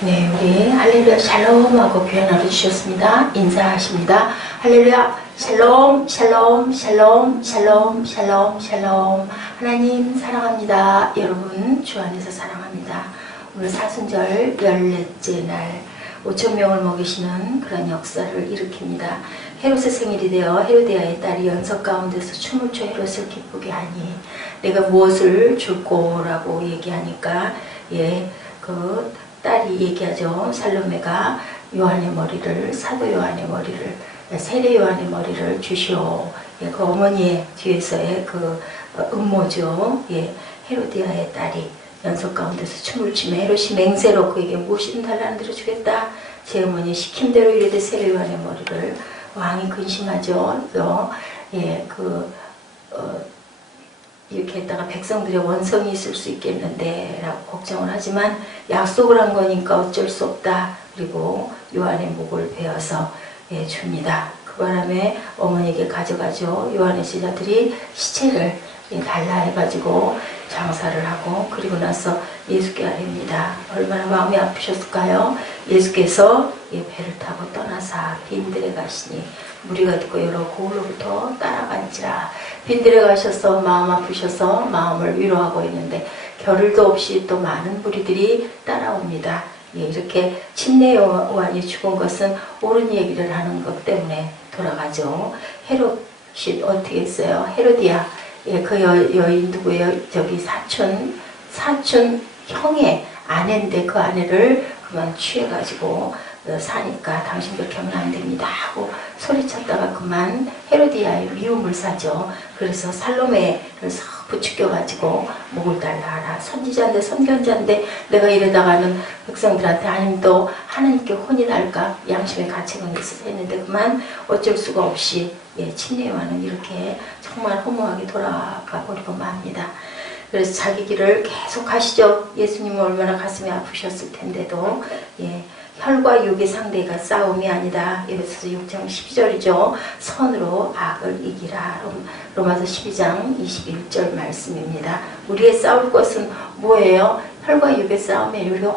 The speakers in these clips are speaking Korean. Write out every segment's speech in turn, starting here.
네, 우리 할렐루야 샬롬하고 교회 나눠주셨습니다. 인사하십니다. 할렐루야 샬롬 샬롬 샬롬 샬롬 샬롬 샬롬. 하나님 사랑합니다. 여러분 주 안에서 사랑합니다. 오늘 사순절 14째 날 5,000명을 먹이시는 그런 역사를 일으킵니다. 헤롯의 생일이 되어 헤로디아의 딸이 연석 가운데서 춤을 춰 헤롯을 기쁘게 하니 내가 무엇을 줄 거라고 얘기하니까 그 딸이 얘기하죠. 살로메가 요한의 머리를, 사도 요한의 머리를, 세례 요한의 머리를 주시오. 그 어머니의 뒤에서의 그 음모죠. 헤로디아의 딸이 연석 가운데서 춤을 추며 헤롯이 맹세로 그에게 무엇이든 달라는 대로 주겠다. 제 어머니 시킨 대로 이르되 세례 요한의 머리를. 왕이 근심하죠. 이렇게 했다가 백성들의 원성이 있을 수 있겠는데 라고 걱정을 하지만 약속을 한 거니까 어쩔 수 없다. 그리고 요한의 목을 베어서 줍니다. 그 바람에 어머니에게 가져가죠. 요한의 제자들이 시체를 달라 해가지고 장사를 하고 그리고 나서 예수께 아뢰입니다. 얼마나 마음이 아프셨을까요? 예수께서 배를 타고 떠나사 빈들에 가시니 무리가 듣고 여러 고을로부터 따라간지라. 빈들에 가셔서 마음 아프셔서 마음을 위로하고 있는데 겨를도 없이 또 많은 무리들이 따라옵니다. 이렇게 침례 요한이 죽은 것은 옳은 얘기를 하는 것 때문에 돌아가죠. 헤롯이 어떻게 했어요? 헤로디아 그 여인 누구예요? 저기 사촌 형의 아내인데 그 아내를 그만 취해가지고 사니까 당신 그렇게 하면 안 됩니다 하고 소리쳤다가 그만 헤로디아의 미움을 사죠. 그래서 살로메를 싹 부추겨가지고 목을 달라하라. 선지자인데 선견자인데 내가 이러다가는 백성들한테 아님도 하나님께 혼이 날까 양심의 가책은 있어서 했는데 그만 어쩔 수가 없이 침례 요한은 이렇게 정말 허무하게 돌아가 버리고 맙니다. 그래서 자기 길을 계속 가시죠. 예수님은 얼마나 가슴이 아프셨을 텐데도 혈과 육의 상대가 싸움이 아니다. 에베소서 6장 12절이죠. 선으로 악을 이기라. 로마서 12장 21절 말씀입니다. 우리의 싸울 것은 뭐예요? 혈과 육의 싸움이에요. 우리가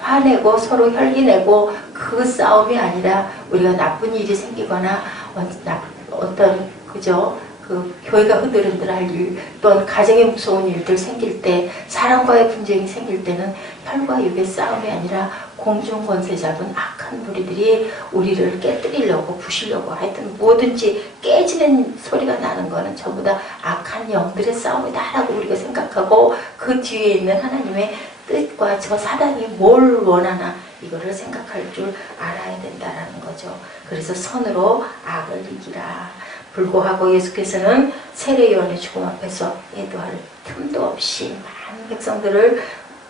화내고 서로 혈기내고 그 싸움이 아니라 우리가 나쁜 일이 생기거나 그 교회가 흔들흔들할 일 또는 가정에 무서운 일들 생길 때 사람과의 분쟁이 생길 때는 혈과 육의 싸움이 아니라 공중 권세 잡은 악한 무리들이 우리를 깨뜨리려고 부시려고 하여튼 뭐든지 깨지는 소리가 나는 거는 전부 다 악한 영들의 싸움이다라고 우리가 생각하고 그 뒤에 있는 하나님의 뜻과 저 사단이 뭘 원하나 이거를 생각할 줄 알아야 된다라는 거죠. 그래서 선으로 악을 이기라. 불구하고 예수께서는 세례 요한의 죽음 앞에서 애도할 틈도 없이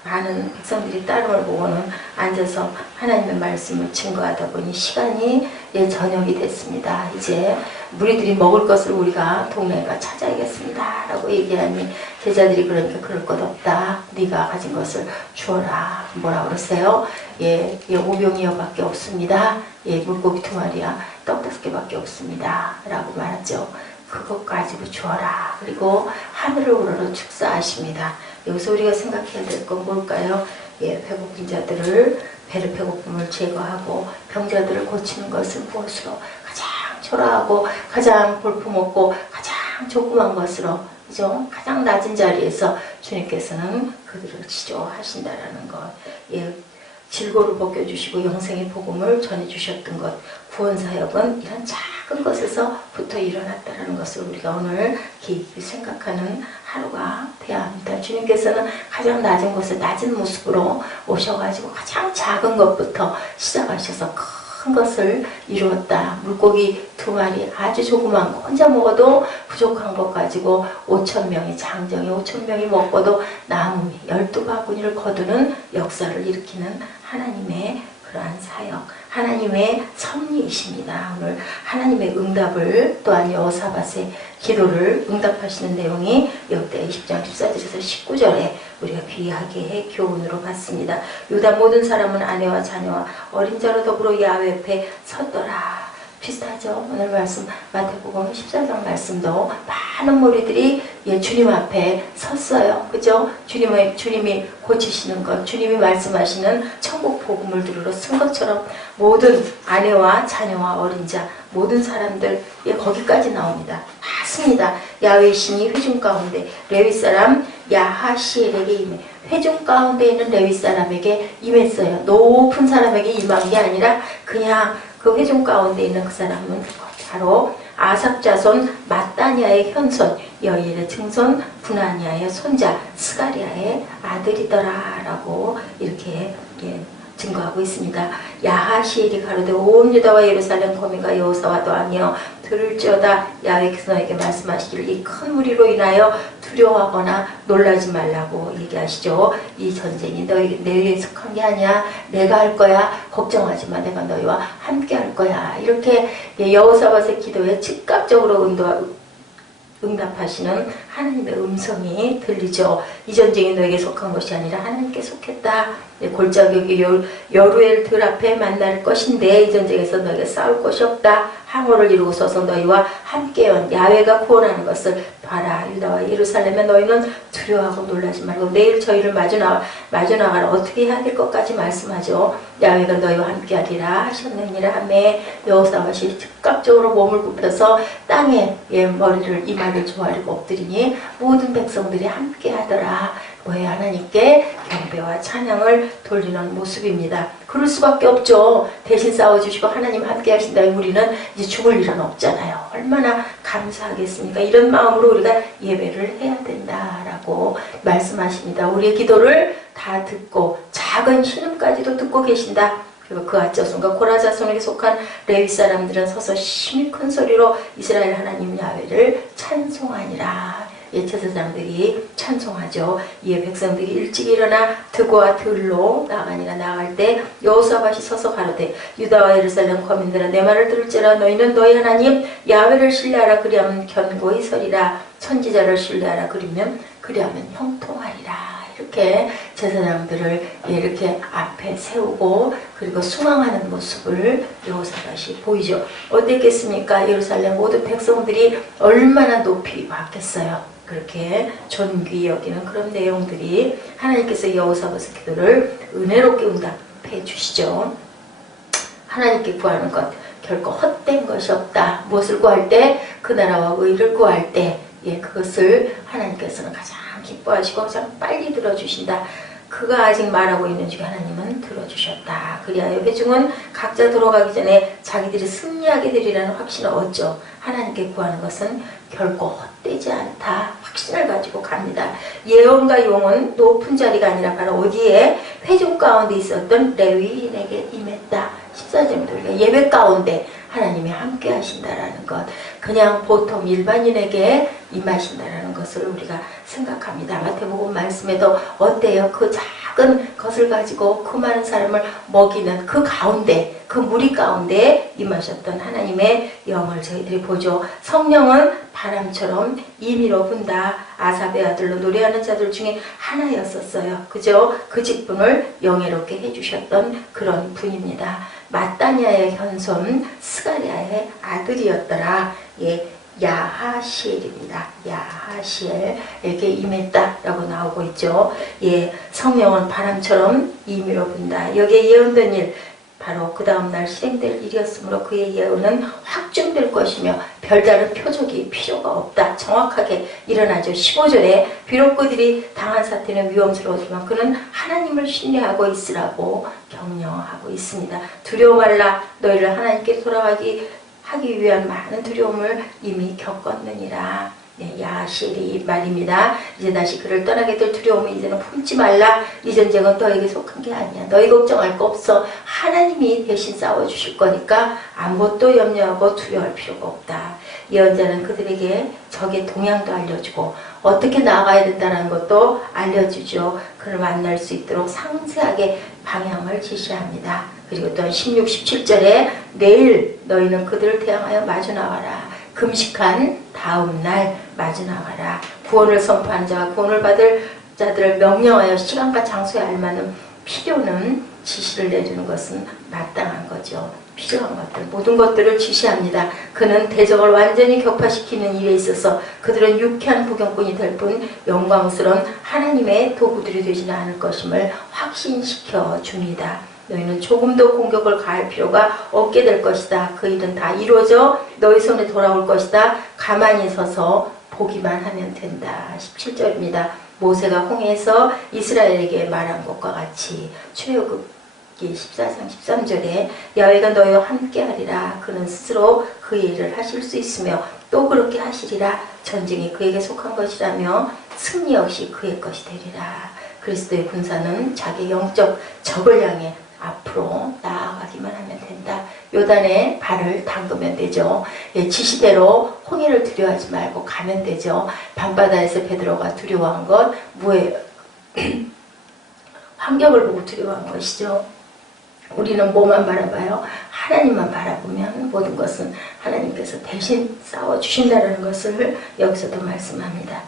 많은 백성들이 따름을 보고는 앉아서 하나님의 말씀을 증거하다 보니 시간이 저녁이 됐습니다. 이제 무리들이 먹을 것을 우리가 동네가 찾아야겠습니다 라고 얘기하니 제자들이 그러니까 그럴 것 없다. 네가 가진 것을 주어라. 뭐라 그랬어요? 5병이어밖에 없습니다. 물고기 2마리야 떡 5개밖에 없습니다 라고 말하죠. 그것 가지고 주어라. 그리고 하늘을 우러러 축사하십니다. 여기서 우리가 생각해야 될 건 뭘까요? 배고픈 자들을 배를 배고픔을 제거하고 병자들을 고치는 것은 무엇으로? 가장 초라하고 가장 볼품없고 가장 조그만 것으로 그죠? 가장 낮은 자리에서 주님께서는 그들을 치료하신다라는 것. 질고를 벗겨주시고 영생의 복음을 전해주셨던 것. 구원사역은 이런 작은 것에서부터 일어났다는 것을 우리가 오늘 깊이 생각하는 하루가 되어야 합니다. 주님께서는 가장 낮은 곳에 낮은 모습으로 오셔가지고 가장 작은 것부터 시작하셔서 큰 것을 이루었다. 물고기 2마리 아주 조그만 거 혼자 먹어도 부족한 것 가지고 5,000명이 장정이 5,000명이 먹고도 나무 12바구니를 거두는 역사를 일으키는 하나님의 그러한 사역, 하나님의 섭리이십니다. 오늘 하나님의 응답을 또한 여호사밧의 기도를 응답하시는 내용이 역대 20장 14절에서 19절에 우리가 귀하게 교훈으로 봤습니다. 유다 모든 사람은 아내와 자녀와 어린 자로 더불어 야훼 앞에 섰더라. 비슷하죠. 오늘 말씀 마태복음 14장 말씀도 많은 무리들이 주님 앞에 섰어요. 그죠? 주님이 고치시는 것, 주님이 말씀하시는 천국 복음을 들으러 쓴 것처럼 모든 아내와 자녀와 어린 자, 모든 사람들, 거기까지 나옵니다. 다 씁니다. 야훼의 신이 회중 가운데 레위 사람 야하시엘에게 임해, 회중 가운데 있는 레위 사람에게 임했어요. 높은 사람에게 임한 게 아니라 그냥 그 회중 가운데 있는 그 사람은 바로 아삽 자손 마따니아의 현손, 여일의 증손, 분하니아의 손자, 스가리아의 아들이더라 라고 이렇게 증거하고 있습니다. 야하시엘이 가로되 온 유다와 예루살렘 거민과 여호사와도 아니여 들을지어다. 야훼께서 너에게 말씀하시기를 이 큰 무리로 인하여 두려워하거나 놀라지 말라고 얘기하시죠. 이 전쟁이 너에게 속한 게 아니야. 내가 할 거야. 걱정하지 마. 내가 너희와 함께 할 거야. 이렇게 여호사밧의 기도에 즉각적으로 응답하시는 하나님의 음성이 들리죠. 이 전쟁이 너에게 속한 것이 아니라 하나님께 속했다. 골짜기 여루엘 들 앞에 만날 것인데 이 전쟁에서 너에게 싸울 것이 없다. 항호를 이루고 서서 너희와 함께 온 야훼가 구원하는 것을 봐라. 유다와 예루살렘에 너희는 두려워하고 놀라지 말고 내일 저희를 마주 나가라. 어떻게 해야 될 것까지 말씀하죠. 야훼가 너희와 함께 하리라 하셨느니라 하매 여호사밧이 즉각적으로 몸을 굽혀서 땅에 머리를 이마를 조아리고 엎드리니 모든 백성들이 함께 하더라. 하나님께 경배와 찬양을 돌리는 모습입니다. 그럴 수밖에 없죠. 대신 싸워주시고 하나님 함께 하신다면 우리는 이제 죽을 일은 없잖아요. 얼마나 감사하겠습니까? 이런 마음으로 우리가 예배를 해야 된다라고 말씀하십니다. 우리의 기도를 다 듣고 작은 신음까지도 듣고 계신다. 그리고 그앗 자손과 고라 자손에게 속한 레위 사람들은 서서 심히 큰 소리로 이스라엘 하나님 야훼를 찬송하니라. 제사장들이 찬송하죠. 이에 백성들이 일찍 일어나 드고와 들로 나가니라. 나갈 때 여호사밧이 서서 가로되 유다와 예루살렘 거민들아 내 말을 들을지라. 너희는 너희 하나님 야훼를 신뢰하라. 그리하면 견고히 서리라. 선지자를 신뢰하라. 그리하면 형통하리라. 이렇게 제사장들을 이렇게 앞에 세우고 그리고 수망하는 모습을 여호사밧이 보이죠. 어땠겠습니까? 예루살렘 모든 백성들이 얼마나 높이 봤겠어요. 그렇게 존귀히 여기는 그런 내용들이 하나님께서 여호사밧의 기도를 은혜롭게 응답해 주시죠. 하나님께 구하는 것 결코 헛된 것이 없다. 무엇을 구할 때? 그 나라와 의를 구할 때 그것을 하나님께서는 가장 기뻐하시고 가장 빨리 들어주신다. 그가 아직 말하고 있는 중에 하나님은 들어주셨다. 그리하여 회중은 각자 들어가기 전에 자기들이 승리하게 되리라는 확신을 얻죠. 하나님께 구하는 것은 결코 헛되지 않다. 확신을 가지고 갑니다. 예언과 용은 높은 자리가 아니라 바로 어디에? 회중 가운데 있었던 레위인에게 임했다. 14절부터 우리가 예배 가운데 하나님이 함께 하신다라는 것, 그냥 보통 일반인에게 임하신다라는 것을 우리가 생각합니다. 마태복음 말씀에도 어때요? 그 작은 것을 가지고 그 많은 사람을 먹이는 그 가운데, 그 무리 가운데 임하셨던 하나님의 영을 저희들이 보죠. 성령은 바람처럼 임의로 분다. 아삽의 아들로 노래하는 자들 중에 하나였었어요. 그죠? 그 직분을 영예롭게 해주셨던 그런 분입니다. 마따니아의 현손 스가리아의 아들이었더라. 야하시엘입니다. 야하시엘에게 임했다라고 나오고 있죠. 성령은 바람처럼 임의로 분다. 여기에 예언된 일, 바로 그 다음날 실행될 일이었으므로 그의 예언은 확증될 것이며 별다른 표적이 필요가 없다. 정확하게 일어나죠. 15절에 비록 그들이 당한 사태는 위험스러웠지만 그는 하나님을 신뢰하고 있으라고 격려하고 있습니다. 두려워 말라. 너희를 하나님께 돌아가기 하기 위한 많은 두려움을 이미 겪었느니라. 야하시엘이 말입니다. 이제 다시 그를 떠나게 될 두려움을 이제는 품지 말라. 이 전쟁은 너에게 속한 게 아니야. 너희 걱정할 거 없어. 하나님이 대신 싸워주실 거니까 아무것도 염려하고 두려워할 필요가 없다. 예언자는 그들에게 적의 동향도 알려주고 어떻게 나아가야 된다는 것도 알려주죠. 그를 만날 수 있도록 상세하게 방향을 지시합니다. 그리고 또한 16, 17절에 내일 너희는 그들을 대항하여 마주 나가라. 금식한 다음 날 마주 나가라. 구원을 선포한 자와 구원을 받을 자들을 명령하여 시간과 장소에 알맞는 필요는 지시를 내주는 것은 마땅한 거죠. 필요한 것들, 모든 것들을 지시합니다. 그는 대적을 완전히 격파시키는 일에 있어서 그들은 유쾌한 구경꾼이 될 뿐 영광스러운 하나님의 도구들이 되지는 않을 것임을 확신시켜 줍니다. 너희는 조금도 공격을 가할 필요가 없게 될 것이다. 그 일은 다 이루어져 너희 손에 돌아올 것이다. 가만히 서서 보기만 하면 된다. 17절입니다. 모세가 홍해에서 이스라엘에게 말한 것과 같이 출애굽기 14장 13절에 야훼가 너희와 함께하리라. 그는 스스로 그의 일을 하실 수 있으며 또 그렇게 하시리라. 전쟁이 그에게 속한 것이라며 승리 역시 그의 것이 되리라. 그리스도의 군사는 자기 영적 적을 향해 앞으로 나아가기만 하면 된다. 요단에 발을 담그면 되죠. 예, 지시대로 홍해를 두려워하지 말고 가면 되죠. 밤바다에서 베드로가 두려워한 것 뭐예요? 환경을 보고 두려워한 것이죠. 우리는 뭐만 바라봐요? 하나님만 바라보면 모든 것은 하나님께서 대신 싸워주신다는 것을 여기서도 말씀합니다.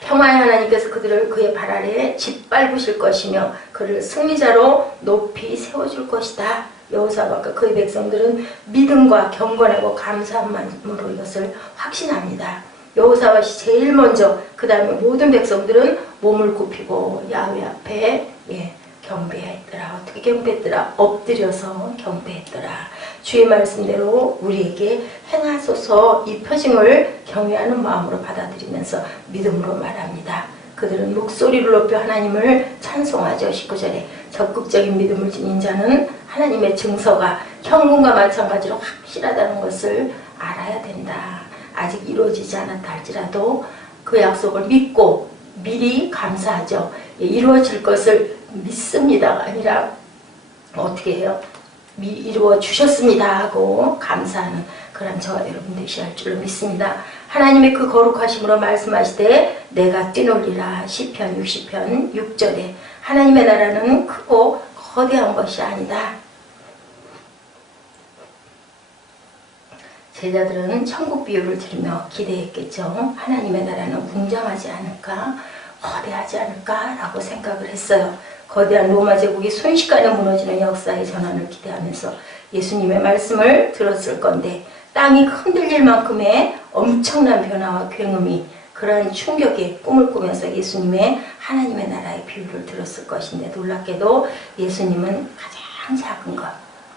평화의 하나님께서 그들을 그의 발 아래에 짓밟으실 것이며 그를 승리자로 높이 세워줄 것이다. 여호사밧과 그의 백성들은 믿음과 경건하고 감사한 마음으로 이것을 확신합니다. 여호사밧이 제일 먼저, 그 다음에 모든 백성들은 몸을 굽히고 야훼 앞에 경배했더라. 어떻게 경배했더라? 엎드려서 경배했더라. 주의 말씀대로 우리에게 행하소서. 이 표징을 경외하는 마음으로 받아들이면서 믿음으로 말합니다. 그들은 목소리를 높여 하나님을 찬송하죠. 19절에 적극적인 믿음을 지닌 자는 하나님의 증서가 현금과 마찬가지로 확실하다는 것을 알아야 된다. 아직 이루어지지 않았다 할지라도 그 약속을 믿고 미리 감사하죠. 이루어질 것을 믿습니다가 아니라 어떻게 해요? 이루어 주셨습니다 하고 감사하는 그런 저와 여러분 되셔야 할 줄로 믿습니다. 하나님의 그 거룩하심으로 말씀하시되 내가 뛰놀리라. 시편 60편 6절에 하나님의 나라는 크고 거대한 것이 아니다. 제자들은 천국 비유를 들으며 기대했겠죠. 하나님의 나라는 웅장하지 않을까, 거대하지 않을까 라고 생각을 했어요. 거대한 로마 제국이 순식간에 무너지는 역사의 전환을 기대하면서 예수님의 말씀을 들었을 건데 땅이 흔들릴 만큼의 엄청난 변화와 굉음이 그러한 충격에 꿈을 꾸면서 예수님의 하나님의 나라의 비유를 들었을 것인데 놀랍게도 예수님은 가장 작은 것,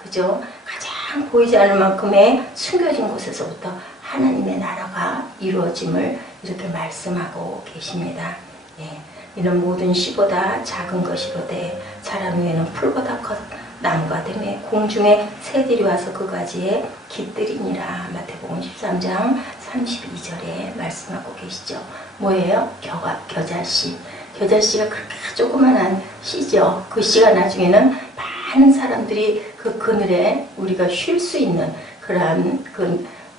그죠? 가장 보이지 않을 만큼의 숨겨진 곳에서부터 하나님의 나라가 이루어짐을 이렇게 말씀하고 계십니다. 이는 모든 씨보다 작은 것이로되 자람 위에는 풀보다 큰 나무가 되매 공중에 새들이 와서 그 가지에 깃들이니라. 마태복음 13장 32절에 말씀하고 계시죠. 뭐예요? 겨자씨. 겨자씨가 그렇게 조그만한 씨죠. 그 씨가 나중에는 많은 사람들이 그 그늘에 우리가 쉴 수 있는 그러한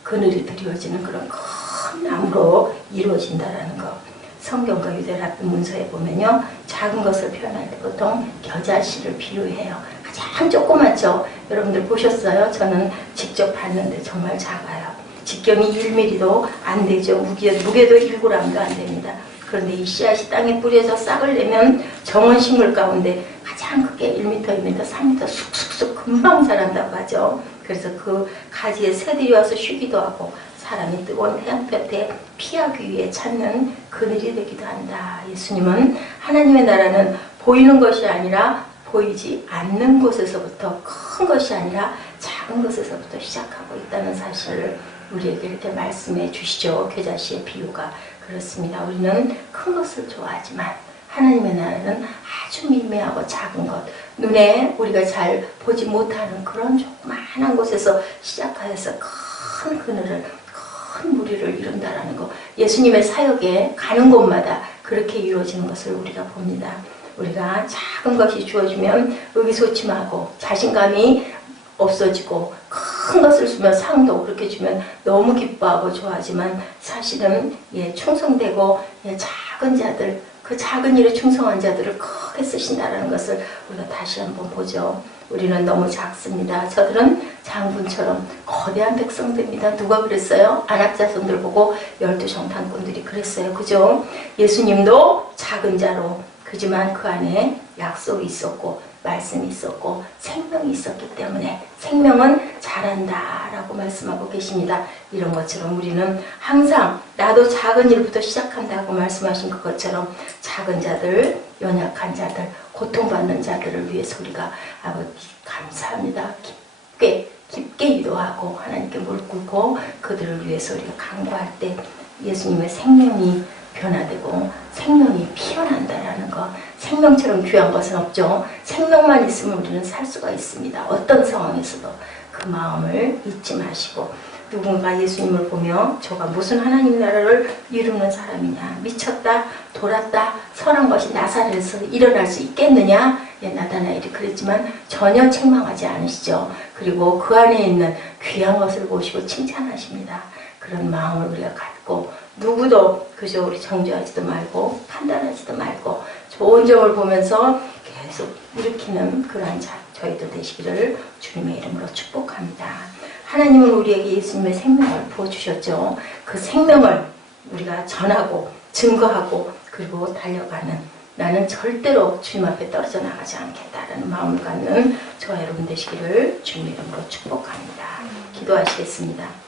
그늘이 드리워지는 그런 큰 나무로 이루어진다라는 거. 성경과 유대랍비 문서에 보면요, 작은 것을 표현할 때 보통 겨자씨를 비유해요. 가장 조그맣죠. 여러분들 보셨어요? 저는 직접 봤는데 정말 작아요. 직경이 1mm도 안 되죠. 무게도 1g도 안 됩니다. 그런데 이 씨앗이 땅에 뿌려져 싹을 내면 정원식물 가운데 가장 크게 1m, 2m, 3m 쑥쑥쑥 금방 자란다고 하죠. 그래서 그 가지에 새들이 와서 쉬기도 하고 사람이 뜨거운 태양볕에 피하기 위해 찾는 그늘이 되기도 한다. 예수님은 하나님의 나라는 보이는 것이 아니라 보이지 않는 곳에서부터, 큰 것이 아니라 작은 것에서부터 시작하고 있다는 사실을 우리에게 이렇게 말씀해 주시죠. 겨자씨의 비유가 그렇습니다. 우리는 큰 것을 좋아하지만 하나님의 나라는 아주 미미하고 작은 것, 눈에 우리가 잘 보지 못하는 그런 조그마한 곳에서 시작하여서 큰 그늘을, 큰 무리를 이룬다라는 거. 예수님의 사역에 가는 곳마다 그렇게 이루어지는 것을 우리가 봅니다. 우리가 작은 것이 주어지면 의기소침하고 자신감이 없어지고, 큰 것을 주면 상도 그렇게 주면 너무 기뻐하고 좋아하지만 사실은 충성되고 작은 자들, 그 작은 일에 충성한 자들을 크게 쓰신다는 것을 우리가 다시 한번 보죠. 우리는 너무 작습니다. 저들은 장군처럼 거대한 백성들입니다. 누가 그랬어요? 안악자손들 보고 12 정탐꾼들이 그랬어요. 그죠? 예수님도 작은 자로 그지만 그 안에 약속이 있었고 말씀이 있었고 생명이 있었기 때문에 생명은 자란다라고 말씀하고 계십니다. 이런 것처럼 우리는 항상 나도 작은 일부터 시작한다고 말씀하신 그것처럼 작은 자들, 연약한 자들, 고통받는 자들을 위해서 우리가 아버지 감사합니다. 깊게 기도하고 하나님께 무릎 꿇고 그들을 위해서 우리가 간구할 때 예수님의 생명이 변화되고 생명이 피어난다라는 것. 생명처럼 귀한 것은 없죠. 생명만 있으면 우리는 살 수가 있습니다. 어떤 상황에서도 그 마음을 잊지 마시고 누군가 예수님을 보며 저가 무슨 하나님 나라를 이루는 사람이냐, 미쳤다, 돌았다, 선한 것이 나사렛에서 일어날 수 있겠느냐, 나다나엘이 그랬지만 전혀 책망하지 않으시죠. 그리고 그 안에 있는 귀한 것을 보시고 칭찬하십니다. 그런 마음을 우리가 갖고 누구도 그저 우리 정죄하지도 말고 판단하지도 말고 좋은 점을 보면서 계속 일으키는 그러한 저희도 되시기를 주님의 이름으로 축복합니다. 하나님은 우리에게 예수님의 생명을 부어주셨죠. 그 생명을 우리가 전하고 증거하고 그리고 달려가는 나는 절대로 주님 앞에 떨어져 나가지 않겠다라는 마음을 갖는 저와 여러분 되시기를 주님 이름으로 축복합니다. 기도하시겠습니다.